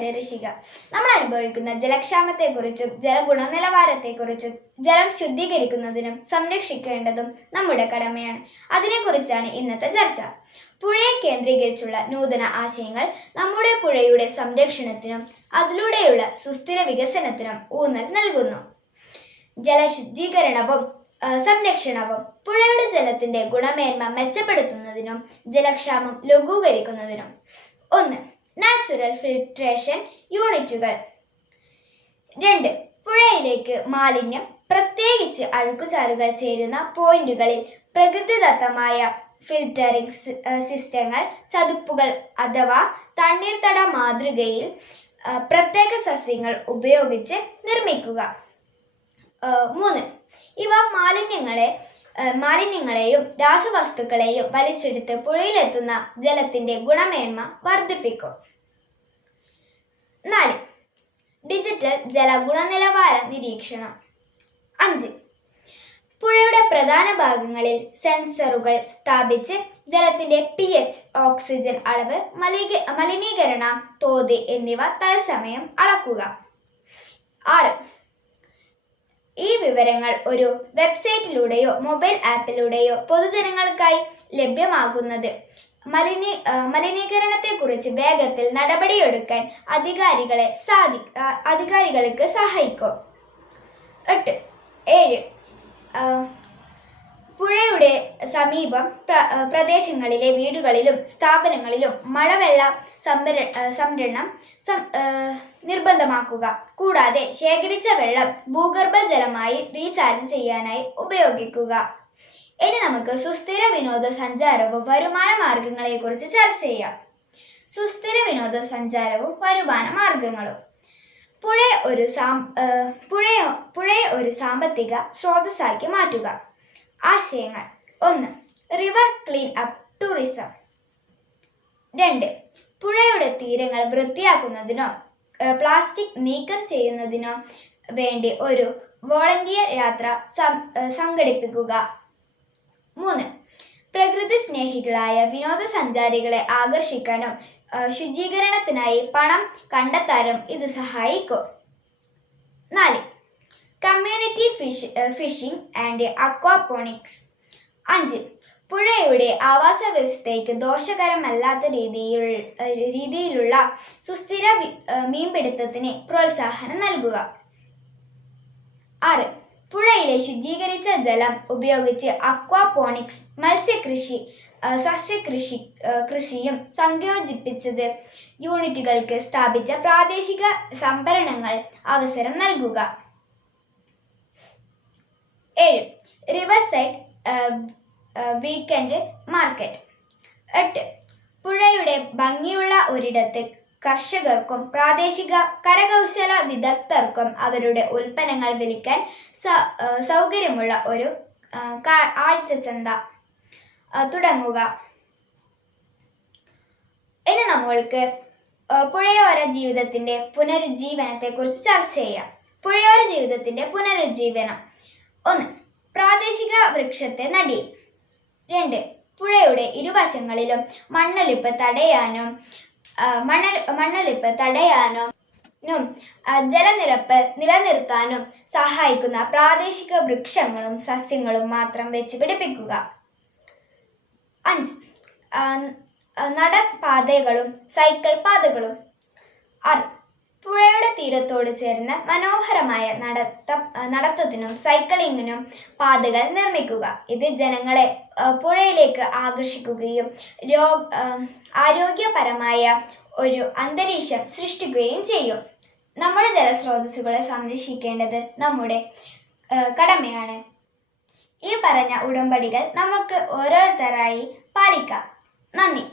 പരിരക്ഷിക്കുക. നമ്മൾ അനുഭവിക്കുന്ന ജലക്ഷാമത്തെക്കുറിച്ചും ഗുണനിലവാരത്തെക്കുറിച്ചും ജലം ശുദ്ധീകരിക്കുന്നതിനും സംരക്ഷിക്കേണ്ടതും നമ്മുടെ കടമയാണ്. അതിനെക്കുറിച്ചാണ് ഇന്നത്തെ ചർച്ച. പുഴയെ കേന്ദ്രീകരിച്ചുള്ള നൂതന ആശയങ്ങൾ നമ്മുടെ പുഴയുടെ സംരക്ഷണത്തിനും അതിലൂടെയുള്ള സുസ്ഥിര വികസനത്തിനും ഊന്നൽ നൽകുന്നു. ജലശുദ്ധീകരണവും സംരക്ഷണവും പുഴയുടെ ജലത്തിന്റെ ഗുണമേന്മ മെച്ചപ്പെടുത്തുന്നതിനും ജലക്ഷാമം ലഘൂകരിക്കുന്നതിനും. 1. നാച്ചുറൽ ഫിൽട്രേഷൻ യൂണിറ്റുകൾ. 2. പുഴയിലേക്ക് മാലിന്യം, പ്രത്യേകിച്ച് അഴുക്കുചാലുകൾ ചേരുന്ന പോയിന്റുകളിൽ പ്രകൃതിദത്തമായ ഫിൽറ്ററിംഗ് സിസ്റ്റങ്ങൾ, ചതുപ്പുകൾ അഥവാ തണ്ണീർത്തട മാതൃകയിൽ പ്രത്യേക സസ്യങ്ങൾ ഉപയോഗിച്ച് നിർമ്മിക്കുക. 3. ഇവ മാലിന്യങ്ങളെയും രാസവസ്തുക്കളെയും വലിച്ചെടുത്ത് പുഴയിലെത്തുന്ന ജലത്തിന്റെ ഗുണമേന്മ വർദ്ധിപ്പിക്കും. 4. ഡിജിറ്റൽ ജല ഗുണനിലവാര നിരീക്ഷണം. 5. പുഴയുടെ പ്രധാന ഭാഗങ്ങളിൽ സെൻസറുകൾ സ്ഥാപിച്ച് ജലത്തിന്റെ pH, ഓക്സിജൻ അളവ്, മലിനീകരണ തോത് എന്നിവ തത്സമയം അളക്കുക. 6. ഈ വിവരങ്ങൾ ഒരു വെബ്സൈറ്റിലൂടെയോ മൊബൈൽ ആപ്പിലൂടെയോ പൊതുജനങ്ങൾക്കായി ലഭ്യമാകുന്നത് മലിനീകരണത്തെക്കുറിച്ച് വേഗത്തിൽ നടപടിയെടുക്കാൻ അധികാരികൾക്ക് സഹായിക്കും. 7. പുഴയുടെ സമീപം പ്രദേശങ്ങളിലെ വീടുകളിലും സ്ഥാപനങ്ങളിലും മഴവെള്ള സംഭരണം നിർബന്ധമാക്കുക. കൂടാതെ ശേഖരിച്ച വെള്ളം ഭൂഗർഭജലമായി റീചാർജ് ചെയ്യാനായി ഉപയോഗിക്കുക. ഇനി നമുക്ക് സുസ്ഥിര വിനോദസഞ്ചാരവും വരുമാന മാർഗങ്ങളെക്കുറിച്ച് ചർച്ച ചെയ്യാം. സുസ്ഥിര വിനോദസഞ്ചാരവും വരുമാന മാർഗങ്ങളും. പുഴയെ ഒരു സാമ്പത്തിക സ്രോതസ്സാക്കി മാറ്റുക. ആശയങ്ങൾ. 1. River clean up tourism. 2. പുഴയുടെ തീരങ്ങൾ വൃത്തിയാക്കുന്നതിനോ പ്ലാസ്റ്റിക് നീക്കം ചെയ്യുന്നതിനോ വേണ്ടി ഒരു വോളണ്ടിയർ യാത്ര സംഘടിപ്പിക്കുക. 3. പ്രകൃതി സ്നേഹികളായ വിനോദസഞ്ചാരികളെ ആകർഷിക്കാനും ശുചീകരണത്തിനായി പണം കണ്ടെത്താനും ഇത് സഹായിക്കും. 4. Community phishing and aquaponics. 5. പുഴയുടെ ആവാസ വ്യവസ്ഥയ്ക്ക് ദോഷകരമല്ലാത്ത രീതിയിലുള്ള സുസ്ഥിര മീൻപിടുത്തത്തിന് പ്രോത്സാഹനം നൽകുക. 6. പുഴയിലെ ശുദ്ധീകരിച്ച ജലം ഉപയോഗിച്ച് അക്വാപോണിക്സ്, മത്സ്യകൃഷി, കൃഷിയും സംയോജിപ്പിച്ചത് യൂണിറ്റുകൾക്ക് സ്ഥാപിച്ച പ്രാദേശിക സംഭരണങ്ങൾ അവസരം നൽകുക. 7. River side weekend market. 8. പുഴയുടെ ഭംഗിയുള്ള ഒരിടത്ത് കർഷകർക്കും പ്രാദേശിക കരകൗശല വിദഗ്ധർക്കും അവരുടെ ഉൽപ്പന്നങ്ങൾ വിൽക്കാൻ സൗകര്യമുള്ള ഒരു ആഴ്ചച്ചന്ത തുടങ്ങുക. ഇനി നമ്മൾക്ക് പുഴയോര ജീവിതത്തിന്റെ പുനരുജ്ജീവനത്തെക്കുറിച്ച് ചർച്ച ചെയ്യാം. പുഴയോര ജീവിതത്തിന്റെ പുനരുജ്ജീവനം. 1. പ്രാദേശിക വൃക്ഷത്തെ നടി. 2. പുഴയുടെ ഇരുവശങ്ങളിലും മണ്ണൊലിപ്പ് തടയാനും ജലനിരപ്പ് നിലനിർത്താനും സഹായിക്കുന്ന പ്രാദേശിക വൃക്ഷങ്ങളും സസ്യങ്ങളും മാത്രം വെച്ച് പിടിപ്പിക്കുക. 5. നടപ്പാതകളും സൈക്കിൾ പാതകളും. 6. പുഴയുടെ തീരത്തോട് ചേർന്ന് മനോഹരമായ നടത്തത്തിനും സൈക്ലിങ്ങിനും പാതകൾ നിർമ്മിക്കുക. ഇത് ജനങ്ങളെ പുഴയിലേക്ക് ആകർഷിക്കുകയും ആരോഗ്യപരമായ ഒരു അന്തരീക്ഷം സൃഷ്ടിക്കുകയും ചെയ്യും. നമ്മുടെ ജലസ്രോതസ്സുകളെ സംരക്ഷിക്കേണ്ടത് നമ്മുടെ കടമയാണ്. ഈ പറഞ്ഞ ഉടമ്പടികൾ നമുക്ക് ഓരോരുത്തരായി പാലിക്കാം. നന്ദി.